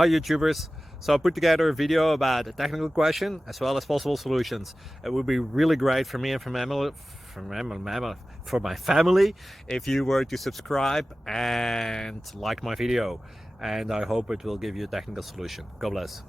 Hi YouTubers! So I put together a video about a technical question as well as possible solutions. It would be really great for me and for my family if you were to subscribe and like my video, and I hope it will give you a technical solution. God bless.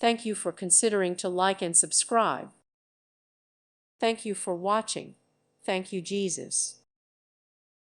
Thank you for considering to like and subscribe. Thank you for watching. Thank you, Jesus.